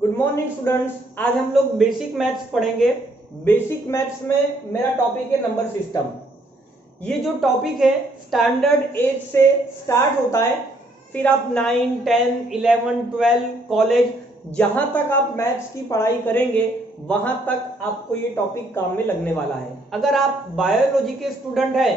Good morning students. आज हम लोग बेसिक मैथ्स पढ़ेंगे। बेसिक मैथ्स में मेरा टॉपिक है नंबर सिस्टम। ये जो टॉपिक है स्टैंडर्ड 8 से स्टार्ट होता है, फिर आप 9, 10, 11, 12 कॉलेज जहां तक आप मैथ्स की पढ़ाई करेंगे वहां तक आपको ये टॉपिक काम में लगने वाला है। अगर आप बायोलॉजी के स्टूडेंट हैं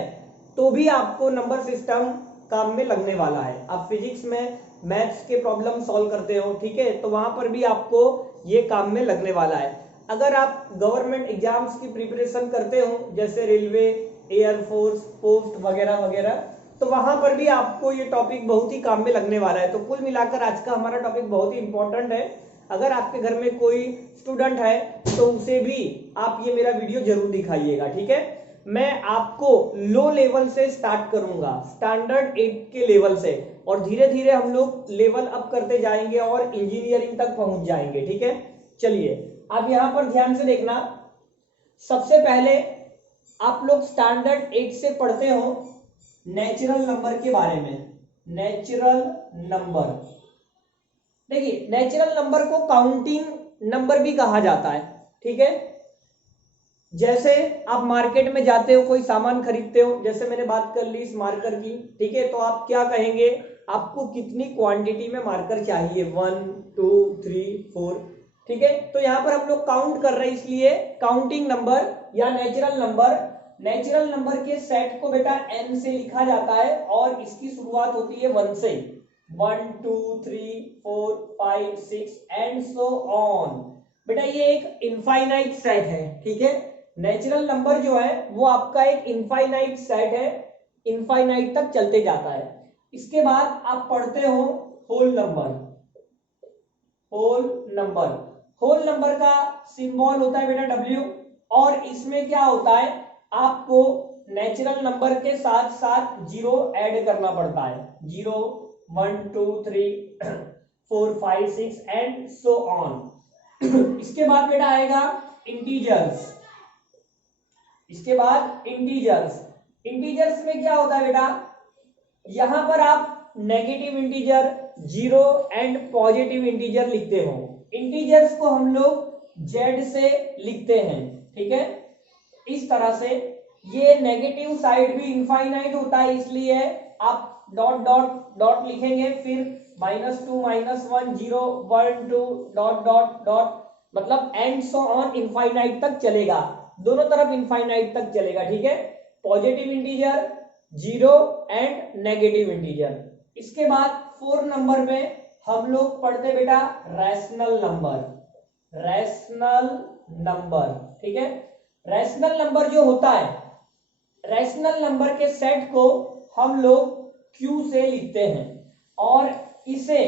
तो भी आपको नंबर सिस्टम काम में लगने वाला है। आप फिजिक्स में मैथ्स के प्रॉब्लम सॉल्व करते हो, ठीक है, तो वहां पर भी आपको ये काम में लगने वाला है। अगर आप गवर्नमेंट एग्जाम्स की प्रिपरेशन करते हो जैसे रेलवे, एयरफोर्स, पोस्ट वगैरह वगैरह, तो वहां पर भी आपको ये टॉपिक बहुत ही काम में लगने वाला है। तो कुल मिलाकर आज का हमारा टॉपिक बहुत ही इंपॉर्टेंट है। अगर आपके घर में कोई स्टूडेंट है तो उसे भी आप ये मेरा वीडियो जरूर दिखाइएगा, ठीक है। मैं आपको लो लेवल से स्टार्ट करूंगा, स्टैंडर्ड 8 के लेवल से, और धीरे धीरे हम लोग लेवल अप करते जाएंगे और इंजीनियरिंग तक पहुंच जाएंगे, ठीक है। चलिए आप यहां पर ध्यान से देखना। सबसे पहले आप लोग स्टैंडर्ड 8 से पढ़ते हो नेचुरल नंबर के बारे में। नेचुरल नंबर, देखिए नेचुरल नंबर को काउंटिंग नंबर भी कहा जाता है, ठीक है। जैसे आप मार्केट में जाते हो, कोई सामान खरीदते हो, जैसे मैंने बात कर ली इस मार्कर की, ठीक है, तो आप क्या कहेंगे, आपको कितनी क्वांटिटी में मार्कर चाहिए, 1, 2, 3, 4, ठीक है। तो यहां पर हम लोग काउंट कर रहे हैं, इसलिए काउंटिंग नंबर या नेचुरल नंबर। नेचुरल नंबर के सेट को बेटा n से लिखा जाता है और इसकी शुरुआत होती है 1 से। 1, 2, 3, 4, 5, 6 एंड सो ऑन। बेटा ये एक इनफाइनाइट सेट है, ठीक है। नेचुरल नंबर जो है वो आपका एक इनफाइनाइट सेट है, इनफाइनाइट तक चलते जाता है। इसके बाद आप पढ़ते हो whole number. Whole number, whole number का सिंबल होता है बेटा W, और इसमें क्या होता है, आपको नेचुरल नंबर के साथ साथ जीरो ऐड करना पड़ता है। 0, 1, 2, 3, 4, 5, 6 एंड सो ऑन। इसके बाद बेटा आएगा इंटीजर्स। इसके बाद इंटीजर्स। इंटीजर्स में क्या होता है बेटा, यहां पर आप negative integer, zero and positive integer लिखते हो। इंटीजर्स को हम लोग जेड से लिखते हैं, ठीक है, इस तरह से। ये नेगेटिव साइड भी इनफाइनाइट होता है, इसलिए आप डॉट डॉट डॉट लिखेंगे, फिर -2, -1, 0, 1, 2 डॉट डॉट डॉट, मतलब एंड सो ऑन इनफाइनाइट तक चलेगा, दोनों तरफ इनफाइनाइट तक चलेगा, ठीक है। Positive integer, zero and negative integer. इसके बाद 4 नंबर में हम लोग पढ़ते बेटा रैशनल नंबर। रैशनल नंबर, ठीक है। रैशनल नंबर जो होता है, रैशनल नंबर के सेट को हम लोग Q से लिखते हैं और इसे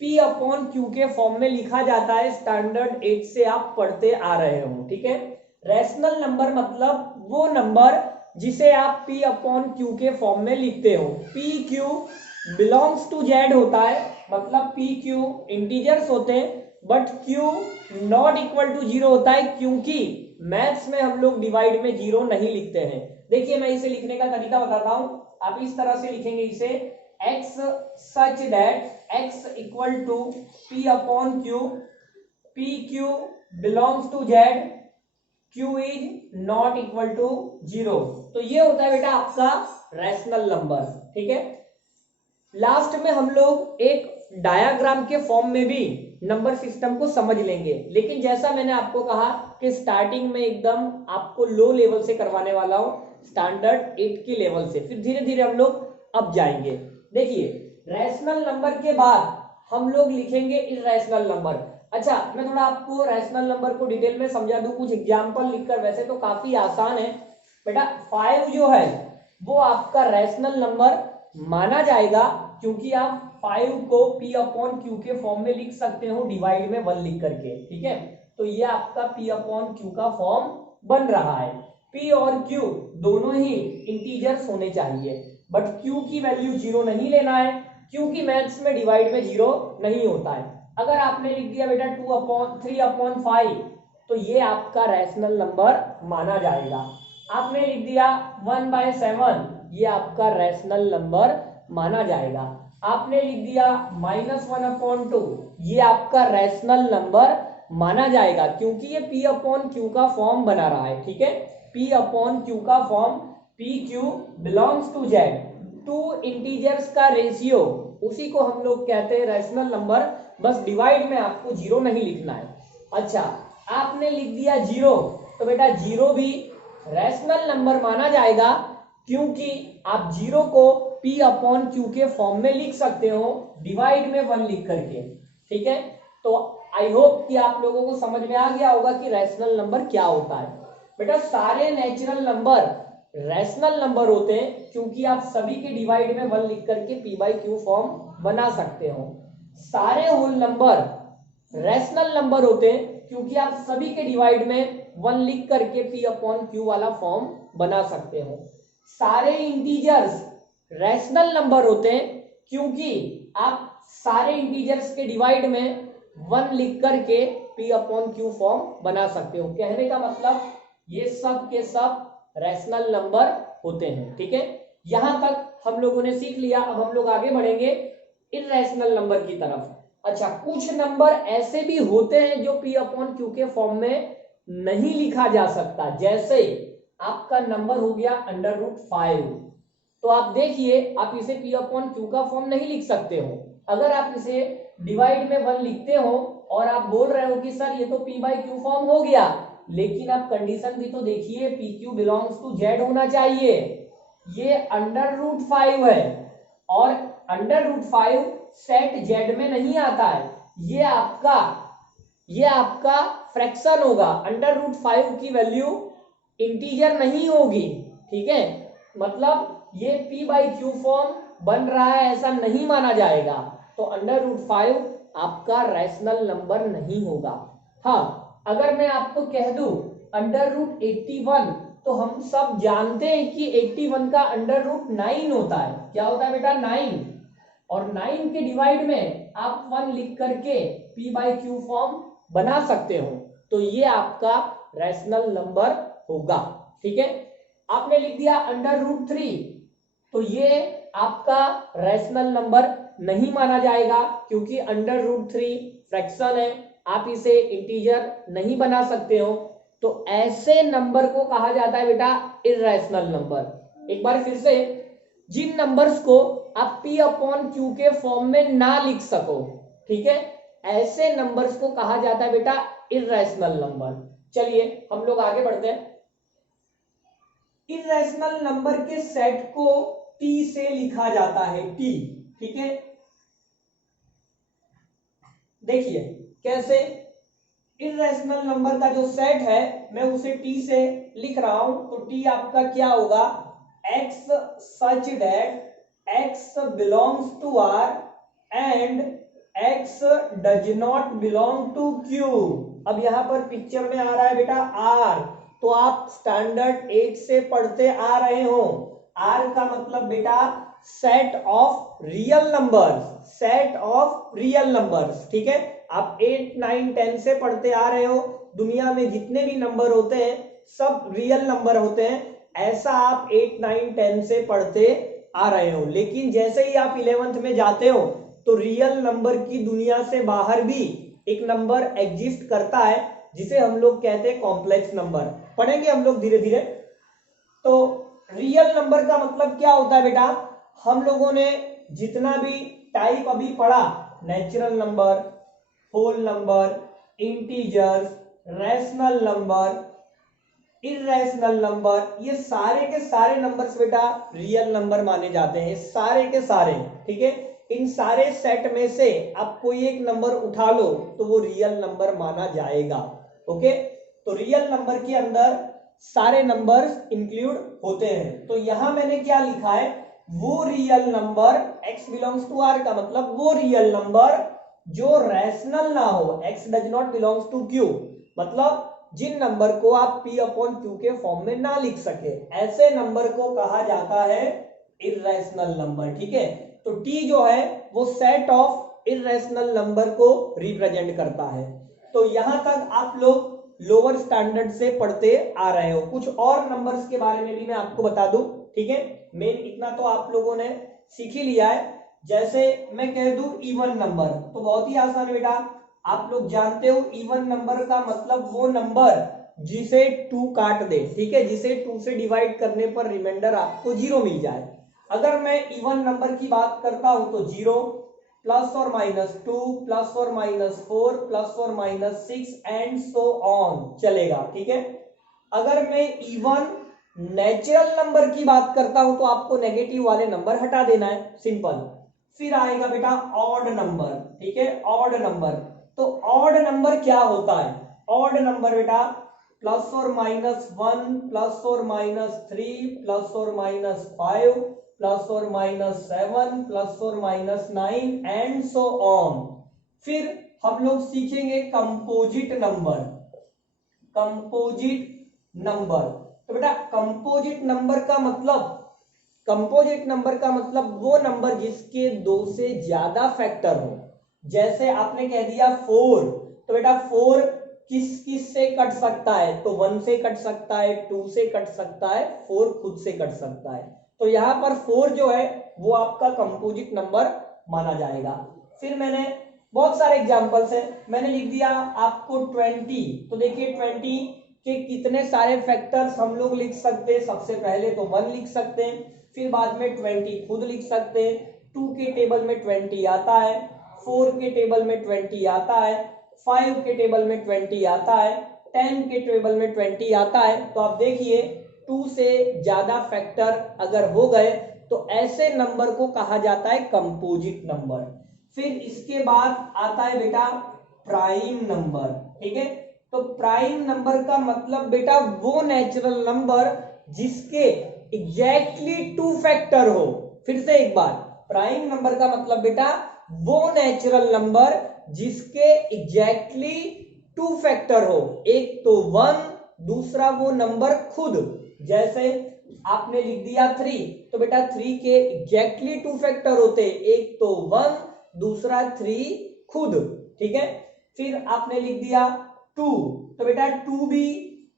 P अपॉन Q के फॉर्म में लिखा जाता है। स्टैंडर्ड 8 से आप पढ़ते आ रहे हो, ठीक है। रैशनल नंबर मतलब वो नंबर जिसे आप P अपॉन Q के फॉर्म में लिखते हो। P Q belongs to Z होता है, मतलब P Q इंटीजर्स होते हैं, but Q not equal to 0 होता है, क्योंकि मैथ्स में हम लोग डिवाइड में 0 नहीं लिखते हैं। देखिए मैं इसे लिखने का तरीका बताता हूं। आप इस तरह से लिखेंगे इसे, x such that x equal to P upon Q, P Q belongs to Z, Q is not equal to 0। तो ये होता है बेटा आपका रैशनल नंबर, ठीक है। लास्ट में हम लोग एक डायग्राम के फॉर्म में भी नंबर सिस्टम को समझ लेंगे, लेकिन जैसा मैंने आपको कहा कि स्टार्टिंग में एकदम आपको लो लेवल से करवाने वाला हूं, स्टैंडर्ड 8 के लेवल से, फिर धीरे धीरे हम लोग अब जाएंगे। देखिए रैशनल नंबर के बाद हम लोग लिखेंगे इरैशनल नंबर। अच्छा मैं थोड़ा आपको रैशनल नंबर को डिटेल में समझा दूं कुछ एग्जांपल लिखकर। वैसे तो काफी आसान है बेटा। 5 जो है वो आपका रैशनल नंबर माना जाएगा, क्योंकि आप 5 को P अपॉन Q के फॉर्म में लिख सकते हो डिवाइड में 1 लिख करके, ठीक है। तो ये आपका P अपॉन Q का फॉर्म बन रहा है। P और Q दोनों ही इंटीजर्स होने चाहिए, बट Q की वैल्यू 0 नहीं लेना है, क्योंकि मैथ्स में डिवाइड में 0 नहीं होता है। अगर आपने लिख दिया बेटा 3 अपॉन 5, तो ये आपका रैशनल नंबर माना जाएगा। आपने लिख दिया 1/7, ये आपका रैशनल नंबर माना जाएगा। आपने लिख दिया -1/2, ये आपका रैशनल नंबर माना जाएगा क्योंकि ये P अपॉन Q का फॉर्म बना रहा है। ठीक है, P अपॉन Q का form, PQ belongs to Z, two integers का रेशियो, उसी को हम लोग कहते हैं रैशनल नंबर। बस डिवाइड में आपको जीरो नहीं लिखना है। अच्छा, आपने लिख दिया जीरो, तो बेटा जीरो भी रैशनल नंबर माना जाएगा क्योंकि आप जीरो को P अपॉन Q के फॉर्म में लिख सकते हो डिवाइड में 1 लिख करके। ठीक है, तो आई होप कि आप लोगों को समझ में आ गया होगा कि रैशनल नंबर क्या होता है। बेटा सारे नेचुरल नंबर रैशनल नंबर होते हैं क्योंकि आप सभी के डिवाइड में 1 लिख करके P/Q फॉर्म बना सकते हो। सारे होल नंबर रैशनल नंबर होते हैं क्योंकि आप सभी के डिवाइड में 1 लिख करके P अपॉन Q वाला फॉर्म बना सकते हो। सारे इंटीजर्स रैशनल नंबर होते हैं क्योंकि आप सारे इंटीजर्स के डिवाइड में 1 लिख करके P अपॉन Q फॉर्म बना सकते हो। कहने का मतलब ये सब के सब रैशनल नंबर होते हैं। ठीक है, यहां तक हम लोगों ने सीख लिया। अब हम लोग आगे बढ़ेंगे इररेशनल नंबर की तरफ। अच्छा, कुछ नंबर ऐसे भी होते हैं जो P अपॉन Q के फॉर्म में नहीं लिखा जा सकता। जैसे आपका नंबर हो गया √5, तो आप देखिए आप इसे P अपॉन Q का फॉर्म नहीं लिख सकते हो। अगर आप इसे डिवाइड में 1 लिखते हो और आप बोल रहे हो कि सर ये तो P/Q फॉर्म हो गया, लेकिन आप कंडीशन भी तो देखिए, PQ बिलोंग्स टू Z होना चाहिए। ये √5 है और √5 सेट Z में नहीं आता है। ये आपका फ्रैक्शन होगा। √5 की वैल्यू इंटीजर नहीं होगी। ठीक है, मतलब ये P/Q फॉर्म बन रहा है ऐसा नहीं माना जाएगा। तो √5 आपका रैशनल नंबर नहीं होगा। हाँ, अगर मैं आपको कह दूं √81, तो हम सब जानते हैं कि 81 का √9 होता है। क्या होता है बेटा? 9। और 9 के डिवाइड में आप 1 लिख करके P/Q फॉर्म बना सकते हो, तो ये आपका रैशनल नंबर होगा। ठीक है, आपने लिख दिया √3, तो ये आपका रैशनल नंबर नहीं माना जाएगा क्योंकि √3 फ्रैक्शन है, आप इसे इंटीजर नहीं बना सकते हो। तो ऐसे नंबर को कहा जाता है बेटा इररेशनल नंबर। एक बार फिर से, जिन नंबर्स को आप P अपॉन Q के फॉर्म में ना लिख सको, ठीक है, ऐसे नंबर्स को कहा जाता है बेटा इररेशनल नंबर। चलिए हम लोग आगे बढ़ते हैं। इररेशनल नंबर के सेट को T से लिखा जाता है, T। ठीक है, देखिए कैसे। इररेशनल नंबर का जो सेट है मैं उसे T से लिख रहा हूं, तो T आपका क्या होगा? X such that X belongs to R and X does not belong to Q। अब यहां पर पिक्चर में आ रहा है बेटा R, तो आप स्टैंडर्ड 8 से पढ़ते आ रहे हो। R का मतलब बेटा set of real numbers, set of real numbers. ठीक है, आप 8, 9, 10 से पढ़ते आ रहे हो। दुनिया में जितने भी नंबर होते हैं सब रियल नंबर होते हैं, ऐसा आप 8, 9, 10 से पढ़ते आ रहे हो। लेकिन जैसे ही आप 11th में जाते हो तो रियल नंबर की दुनिया से बाहर भी एक नंबर एग्जिस्ट करता है जिसे हम लोग कहते हैं कॉम्प्लेक्स नंबर। पढ़ेंगे हम लोग धीरे धीरे। तो रियल नंबर का मतलब क्या होता है बेटा? हम लोगों ने जितना भी टाइप अभी पढ़ा, natural number, whole number, integers, rational number, irrational number, ये सारे के सारे नंबर्स बेटा रियल नंबर माने जाते हैं, सारे के सारे। ठीक है, इन सारे सेट में से आप कोई एक नंबर उठा लो तो वो रियल नंबर माना जाएगा। ओके, तो रियल नंबर के अंदर सारे नंबर्स इंक्लूड होते हैं। तो यहां मैंने क्या लिखा है? वो real number, x belongs to R का मतलब वो रियल नंबर जो रैशनल ना हो, x does not belongs to Q, मतलब जिन नंबर को आप P अपॉन Q के फॉर्म में ना लिख सके, ऐसे नंबर को कहा जाता है इररेशनल नंबर। ठीक है, तो T जो है वो सेट ऑफ इररेशनल नंबर को रिप्रेजेंट करता है। तो यहां तक आप लोग लोअर स्टैंडर्ड से पढ़ते आ रहे हो। कुछ और नंबर्स के बारे में भी मैं आपको बता दूं। ठीक है, मेन इतना तो आप लोगों ने सीख ही लिया है। जैसे मैं कह दूं इवन नंबर, तो बहुत ही आसान है बेटा, आप लोग जानते हो इवन नंबर का मतलब वो नंबर जिसे 2 काट दे, ठीक है, जिसे 2 से डिवाइड करने पर रिमाइंडर आपको 0 मिल जाए। अगर मैं इवन नंबर की बात करता हूं तो 0 प्लस और माइनस 2 प्लस और माइनस 4 प्लस और माइनस 6 एंड सो ऑन चलेगा, ठीक है। अगर मैं इवन नेचुरल नंबर की बात करता हूं तो आपको नेगेटिव वाले नंबर हटा देना है, सिंपल। फिर आएगा बेटा ऑड नंबर, ठीक है, ऑड नंबर। तो ऑड नंबर क्या होता है? ऑड नंबर बेटा प्लस और माइनस 1 प्लस और माइनस 3 प्लस और माइनस 5 प्लस और माइनस 7 प्लस और माइनस 9 एंड सो ऑन। फिर हम लोग सीखेंगे कंपोजिट नंबर। कंपोजिट नंबर, तो बेटा कंपोजिट नंबर का मतलब, कंपोजिट नंबर का मतलब वो नंबर जिसके 2 से ज्यादा फैक्टर हो। जैसे आपने कह दिया 4, तो बेटा 4 किस किस से कट सकता है? तो 1 से कट सकता है, 2 से कट सकता है, 4 खुद से कट सकता है। तो यहां पर 4 जो है वो आपका कंपोजिट नंबर माना जाएगा। फिर मैंने बहुत सारे एग्जांपल्स हैं, मैंने लिख दिया आपको 20। तो देखिए 20 के कितने सारे फैक्टर्स हम लोग लिख सकते हैं। सबसे पहले तो 1 लिख सकते हैं, फिर बाद में 20 खुद लिख सकते हैं, 2 के टेबल में 20 आता है, 4 के टेबल में 20 आता है, 5 के टेबल में 20 आता है, 10 के टेबल में 20 आता है। तो आप देखिए 2 से ज्यादा फैक्टर अगर हो गए तो ऐसे नंबर को कहा जाता है कंपोजिट नंबर। फिर इसके बाद आता है बेटा प्राइम नंबर, ठीक है। तो प्राइम नंबर का मतलब बेटा वो नेचुरल नंबर जिसके एग्जैक्टली 2 फैक्टर हो। फिर से एक बार, प्राइम नंबर का मतलब बेटा वो नेचुरल नंबर जिसके एग्जैक्टली 2 फैक्टर हो, एक तो 1, दूसरा वो नंबर खुद। जैसे आपने लिख दिया 3, तो बेटा 3 के एग्जैक्टली 2 फैक्टर होते, एक तो 1, दूसरा 3 खुद, ठीक है। फिर आपने लिख दिया 2, तो बेटा 2 भी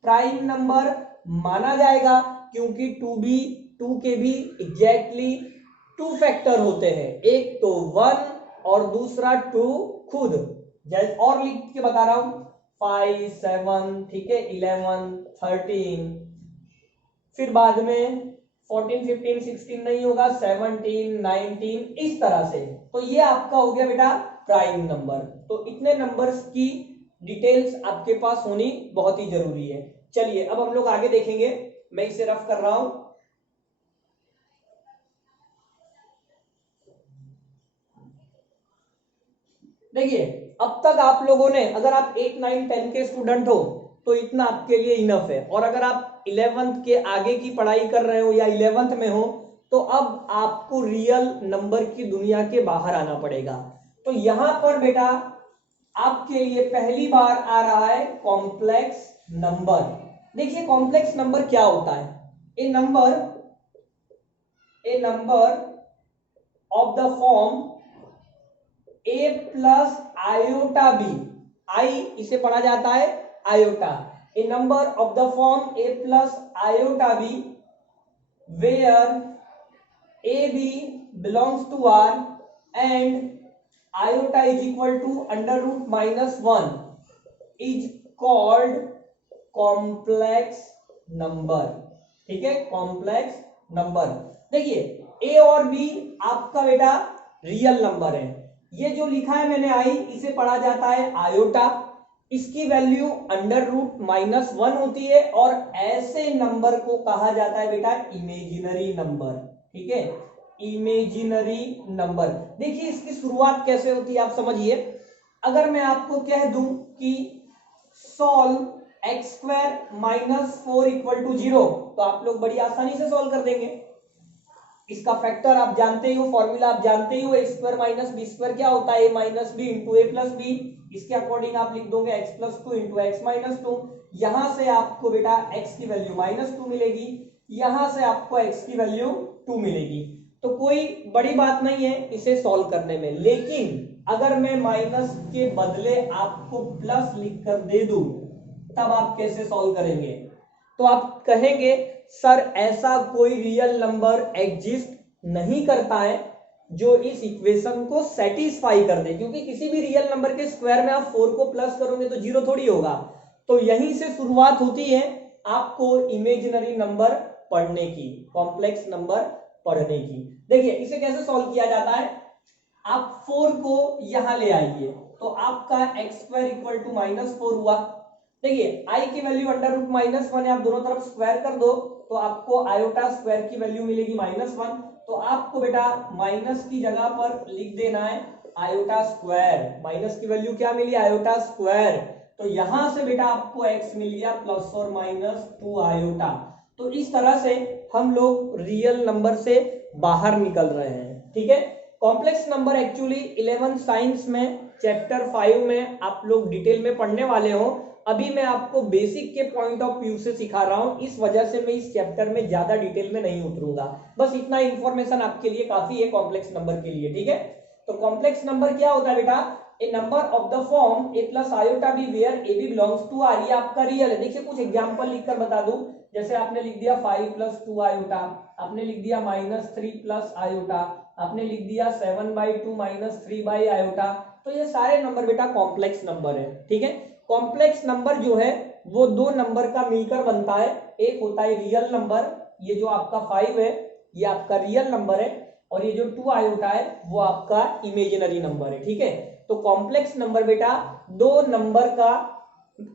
प्राइम नंबर माना जाएगा क्योंकि 2 के भी एग्जैक्टली 2 फैक्टर होते हैं, एक तो 1 और दूसरा 2 खुद। जैसे और लिख के बता रहा हूं 5 7, ठीक है, 11 13, फिर बाद में 14 15 16 नहीं होगा, 17 19 इस तरह से। तो ये आपका हो गया बेटा प्राइम नंबर। तो इतने नंबर्स की डिटेल्स आपके पास होनी बहुत ही जरूरी है। चलिए अब हम लोग आगे देखेंगे, मैं इसे रफ कर रहा हूं। देखिए अब तक आप लोगों ने, अगर आप 8 9 10 के स्टूडेंट हो तो इतना आपके लिए इनफ है, और अगर आप 11th के आगे की पढ़ाई कर रहे हो या 11th में हो तो अब आपको रियल नंबर की दुनिया के बाहर आना पड़ेगा। तो यहां पर बेटा आपके लिए पहली बार आ रहा है कॉम्प्लेक्स नंबर। देखिए कॉम्प्लेक्स नंबर क्या होता है? A number of the form a plus iota B, I इसे पढ़ा जाता है iota. A number of the form a plus iota B where a b belongs to r and iota is equal to under root minus 1 is called complex number, ठीक है, complex number. देखिए a और b आपका बेटा real number है, ये जो लिखा है मैंने आई इसे पढ़ा जाता है आयोटा, इसकी वैल्यू अंडर रूट माइनस 1 होती है, और ऐसे नंबर को कहा जाता है बेटा इमेजिनरी नंबर, ठीक है, इमेजिनरी नंबर। देखिए इसकी शुरुआत कैसे होती है आप समझिए। अगर मैं आपको कह दूं कि solve x square minus 4 equal to 0, तो आप लोग बड़ी आसानी से सॉल्व कर देंगे। इसका फैक्टर आप जानते ही हो, फॉर्मूला आप जानते ही हो, ए स्क्वायर माइनस बी स्क्वायर क्या होता है, ए माइनस बी इंटू ए प्लस बी। इसके अकॉर्डिंग आप लिख दोगे x plus 2 into x minus 2। यहां से आपको बेटा एक्स की वैल्यू -2 मिलेगी, यहां से आपको एक्स की वैल्यू 2 मिलेगी। तो कोई बड़ी बात नहीं है इसे सॉल्व करने में, लेकिन अगर मैं माइनस के बदले आपको प्लस लिख कर दे दूं तब आप कैसे सॉल्व करेंगे? तो आप कहेंगे सर ऐसा कोई रियल नंबर एग्जिस्ट नहीं करता है जो इस इक्वेशन को सेटिस्फाई कर दे, क्योंकि किसी भी रियल नंबर के स्क्वायर में आप 4 को प्लस करोगे तो 0 थोड़ी होगा। तो यहीं से शुरुआत होती है आपको इमेजिनरी नंबर पढ़ने की, कॉम्प्लेक्स नंबर पढ़ने की। देखिए इसे कैसे सॉल्व किया जाता है, आप 4 को यहां ले आइए तो आपका x² इक्वल टू -4 हुआ। देखिए i की वैल्यू √-1 है, आप दोनों तरफ स्क्वायर कर दो तो आपको आयोटा स्क्वायर की वैल्यू मिलेगी -1। तो आपको बेटा माइनस की जगह पर लिख देना है आयोटा स्क्वायर। माइनस की वैल्यू क्या मिली, आयोटा स्क्वायर। तो यहां से बेटा आपको x मिल गया ±2 आयोटा। तो इस तरह से हम लोग रियल नंबर से बाहर निकल रहे हैं, ठीक है। कॉम्प्लेक्स नंबर एक्चुअली 11 साइंस में चैप्टर 5 में आप लोग डिटेल में पढ़ने वाले हो। अभी मैं आपको बेसिक के पॉइंट ऑफ व्यू से सिखा रहा हूं, इस वजह से मैं इस चैप्टर में ज्यादा डिटेल में नहीं उतरूंगा। बस इतना इंफॉर्मेशन आपके लिए काफी है कॉम्प्लेक्स नंबर के लिए, ठीक है। तो कॉम्प्लेक्स नंबर क्या होता है बेटा, a number of the form a plus iota B where a b belongs to r। ये आपका रियल है। देखिए कुछ एग्जांपल लिखकर बता दूं, जैसे आपने लिख दिया 5 + 2 आयोटा, आपने लिख दिया -3 + आयोटा, आपने लिख दिया 7/2 -3 आयोटा। तो ये सारे नंबर बेटा कॉम्प्लेक्स नंबर है, ठीक है। कॉम्प्लेक्स नंबर जो है वो दो नंबर का मिलकर बनता है। एक होता है रियल नंबर, ये जो आपका 5 है ये आपका रियल नंबर है, और ये जो 2 आयोटा है वो आपका इमेजिनरी नंबर है, ठीक है। तो कॉम्प्लेक्स नंबर बेटा दो नंबर का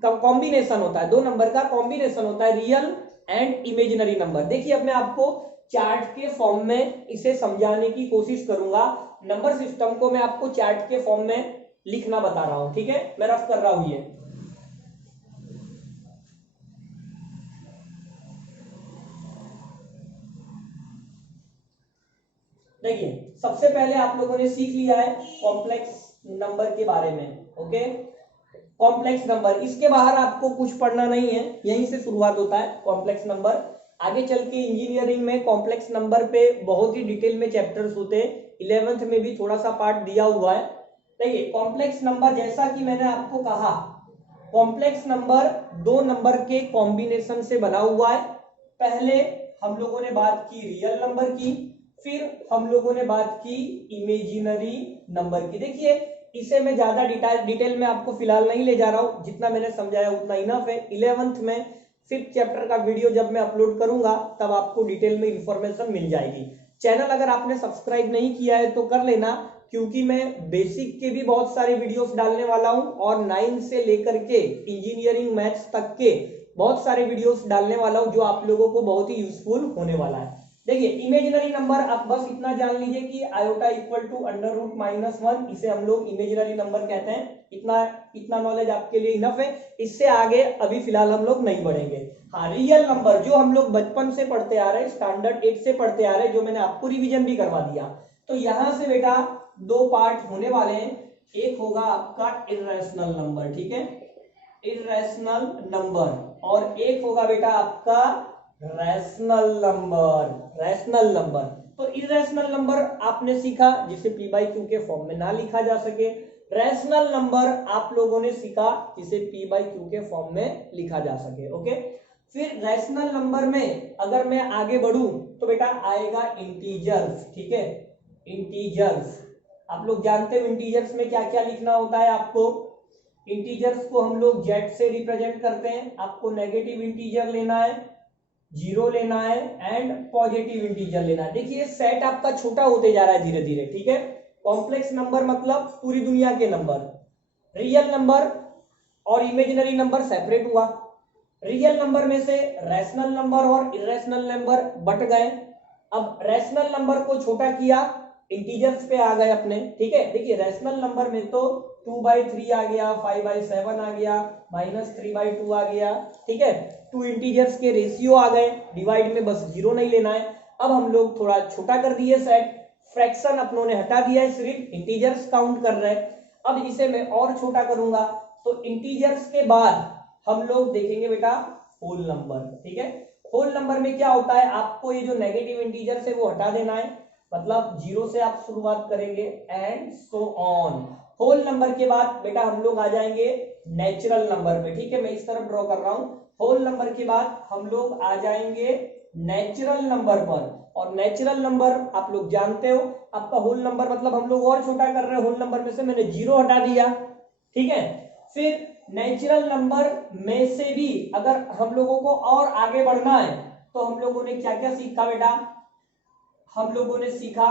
कॉम्बिनेशन होता है, दो नंबर का कॉम्बिनेशन होता है, रियल एंड इमेजिनरी नंबर। देखिए अब मैं आपको चार्ट के फॉर्म में इसे समझाने की कोशिश करूंगा। नंबर सिस्टम को मैं आपको चार्ट के फॉर्म में लिखना बता रहा हूं, ठीक है। मैं रफ कर रहा हूं ये। देखिए सबसे पहले आप लोगों ने सीख लिया है कॉम्प्लेक्स नंबर के बारे में, ओके। कॉम्प्लेक्स नंबर, इसके बाहर आपको कुछ पढ़ना नहीं है, यहीं से शुरुआत होता है कॉम्प्लेक्स नंबर। आगे चल के इंजीनियरिंग में कॉम्प्लेक्स नंबर पे बहुत ही डिटेल में चैप्टर्स होते हैं, 11th में भी थोड़ा सा पार्ट दिया हुआ है। देखिए कॉम्प्लेक्स नंबर, जैसा कि मैंने आपको कहा, कॉम्प्लेक्स नंबर दो नंबर के कॉम्बिनेशन से बना हुआ है। पहले हम लोगों ने बात की रियल नंबर की, फिर हम लोगों ने बात की इमेजिनरी नंबर की। देखिए इसे मैं ज्यादा डिटेल में आपको फिलहाल नहीं ले जा रहा हूं, जितना मैंने समझाया उतना इनफ है। 11th में 5th चैप्टर का वीडियो जब मैं अपलोड करूंगा तब आपको डिटेल में इंफॉर्मेशन मिल जाएगी। चैनल अगर आपने सब्सक्राइब नहीं किया है तो कर लेना, क्योंकि मैं बेसिक के भी बहुत सारे वीडियोस डालने वाला हूं और 9 से लेकर के इंजीनियरिंग मैथ्स तक के बहुत सारे वीडियोस डालने वाला हूं जो आप लोगों को बहुत ही यूजफुल होने वाला है। देखिए इमेजिनरी नंबर, आप बस इतना जान लीजिए कि आयोटा इक्वल टू √-1, इसे हम लोग इमेजिनरी नंबर कहते हैं। इतना नॉलेज आपके लिए इनफ है, इससे आगे अभी फिलहाल हम लोग नहीं बढ़ेंगे। हाँ, रियल नंबर जो हम लोग बचपन से पढ़ते आ रहे हैं, स्टैंडर्ड 8 से पढ़ते आ रहे हैं, जो मैंने आपको रिवीजन भी करवा दिया। तो यहां से बेटा दो पार्ट होने वाले हैं, एक होगा आपका इर्रेशनल नंबर, ठीक है, इर्रेशनल नंबर, और एक होगा बेटा आपका रैशनल नंबर, रैशनल नंबर। तो इर्रेशनल नंबर आपने सीखा जिसे p/q के फॉर्म में ना लिखा जा सके, रैशनल नंबर आप लोगों ने सीखा जिसे p/q के फॉर्म में लिखा जा सके, ओके। फिर रैशनल नंबर में अगर मैं आगे बढ़ूं तो बेटा आएगा इंटीजर्स, ठीक है, इंटीजर्स। आप लोग जानते हो इंटीजर्स में क्या क्या लिखना होता है आपको। इंटीजर्स को हम लोग z से रिप्रेजेंट करते हैं, आपको नेगेटिव इंटीजर लेना है, 0 लेना है एंड पॉजिटिव इंटीजर लेना है। देखिए सेट आपका छोटा होते जा रहा है धीरे धीरे, ठीक है। कॉम्प्लेक्स नंबर मतलब पूरी दुनिया के नंबर, रियल नंबर और इमेजिनरी नंबर सेपरेट हुआ। रियल नंबर में से रैशनल नंबर और इर्रेशनल नंबर बट गए। अब रैशनल नंबर को छोटा किया, इंटीजर्स पे आ गए अपने, ठीक है। देखिए रैशनल नंबर में तो 2/3 आ गया, 5/7 आ गया, -3/2 आ गया, ठीक है। टू इंटीजर्स के रेशियो आ गए, डिवाइड में बस 0 नहीं लेना है। अब हम लोग थोड़ा छोटा कर दिए सेट, फ्रैक्शन अपनों ने हटा दिया है, सिर्फ इंटीजर्स काउंट कर रहे हैं। अब इसे मैं और छोटा करूंगा तो इंटीजर्स के बाद हम लोग देखेंगे बेटा होल नंबर, ठीक है। होल नंबर में क्या होता है, आपको ये जो नेगेटिव इंटीजर्स है वो हटा देना है, मतलब 0 से आप शुरुआत करेंगे and so on. Whole number के बाद बेटा हम लोग आ जाएंगे नेचुरल नंबर पे, ठीक है। मैं इस तरफ ड्रॉ कर रहा हूं। होल नंबर के बाद हम लोग आ जाएंगे नेचुरल नंबर पर। और नेचुरल नंबर आप लोग जानते हो, आपका होल नंबर मतलब हम लोग और छोटा कर रहे हैं, होल नंबर में से मैंने 0 हटा दिया, ठीक है। फिर नेचुरल नंबर में से भी अगर हम लोगों को और आगे बढ़ना है तो हम लोगों ने क्या क्या सीखा बेटा, हम लोगों ने सीखा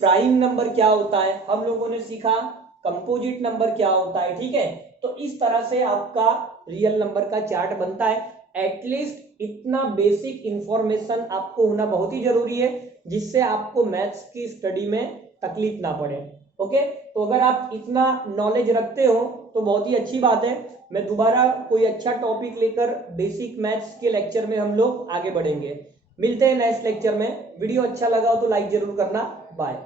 प्राइम नंबर क्या होता है, हम लोगों ने सीखा कंपोजिट नंबर क्या होता है, ठीक है। तो इस तरह से आपका रियल नंबर का चार्ट बनता है। एटलीस्ट इतना बेसिक इंफॉर्मेशन आपको होना बहुत ही जरूरी है, जिससे आपको मैथ्स की स्टडी में तकलीफ ना पड़े। ओके, तो अगर आप इतना नॉलेज रखते हो तो बहुत ही अच्छी बात है। मैं दोबारा कोई अच्छा टॉपिक लेकर बेसिक मैथ्स के लेक्चर में हम लोग आगे बढ़ेंगे। मिलते हैं नेक्स्ट लेक्चर में। वीडियो अच्छा लगा हो तो लाइक जरूर करना। बाय।